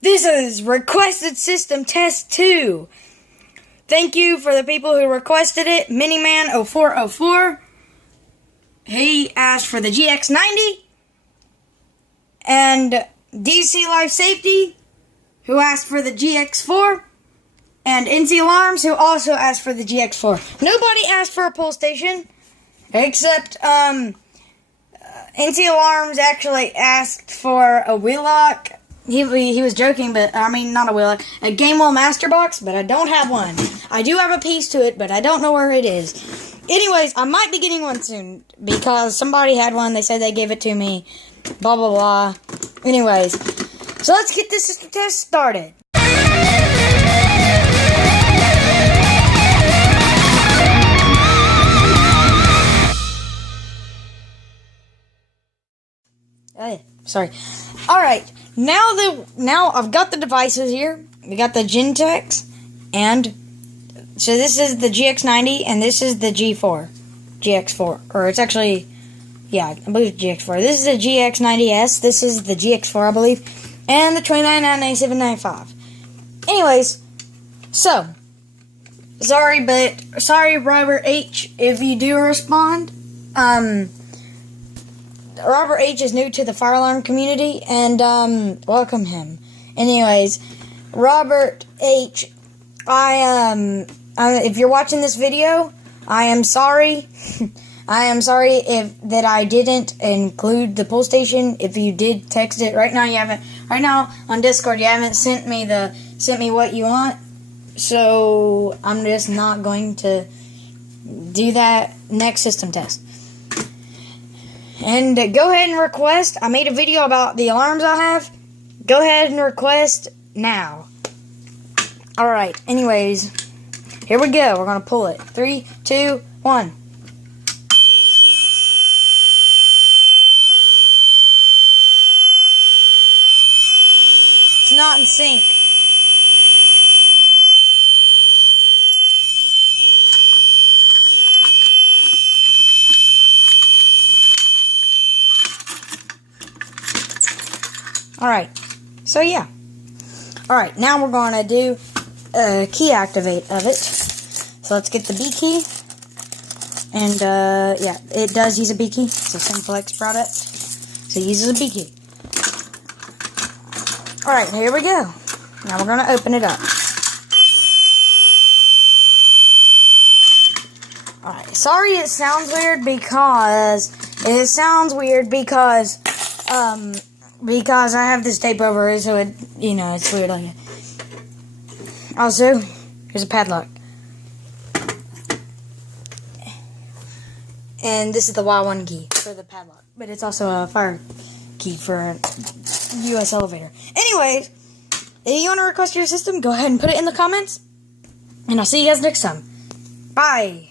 This is Requested System Test 2. Thank you for the people who requested it. Miniman0404. He asked for the GX90. And DC Life Safety, who asked for the GX4. And NC Alarms, who also asked for the GX4. Nobody asked for a pull station. Except, NC Alarms actually asked for a Wheelock. He was joking, but, I mean, not a Wheelock. A Gamewell Master Box, but I don't have one. I do have a piece to it, but I don't know where it is. Anyways, I might be getting one soon, because somebody had one, they said they gave it to me, blah, blah, blah. Anyways, so let's get this system test started. Sorry. Alright, now I've got the devices here. We got the Gentex, and so this is the GX90, and this is the GX4. Or it's actually, yeah, I believe it's GX4. This is the GX90S, this is the GX4, I believe, and the 299795. Anyways, so, sorry, Robert H, if you do respond. Robert H is new to the fire alarm community, and, welcome him. Anyways, Robert H, if you're watching this video, I am sorry. I am sorry that I didn't include the pull station. If you did text it, right now on Discord, you haven't sent me what you want, so I'm just not going to do that next system test. And go ahead and request. I made a video about the alarms I have. Go ahead and request now. Alright, anyways, here we go. We're going to pull it. 3, 2, 1. It's not in sync. Alright, so yeah. Alright, now we're going to do a key activate of it. So let's get the B key. And, yeah, it does use a B key. It's a Simplex product. So it uses a B key. Alright, here we go. Now we're going to open it up. Alright, sorry it sounds weird because I have this tape over it, so it, it's weird like it. Also, here's a padlock. And this is the Y1 key for the padlock. But it's also a fire key for a US elevator. Anyways, if you want to request your system, go ahead and put it in the comments. And I'll see you guys next time. Bye!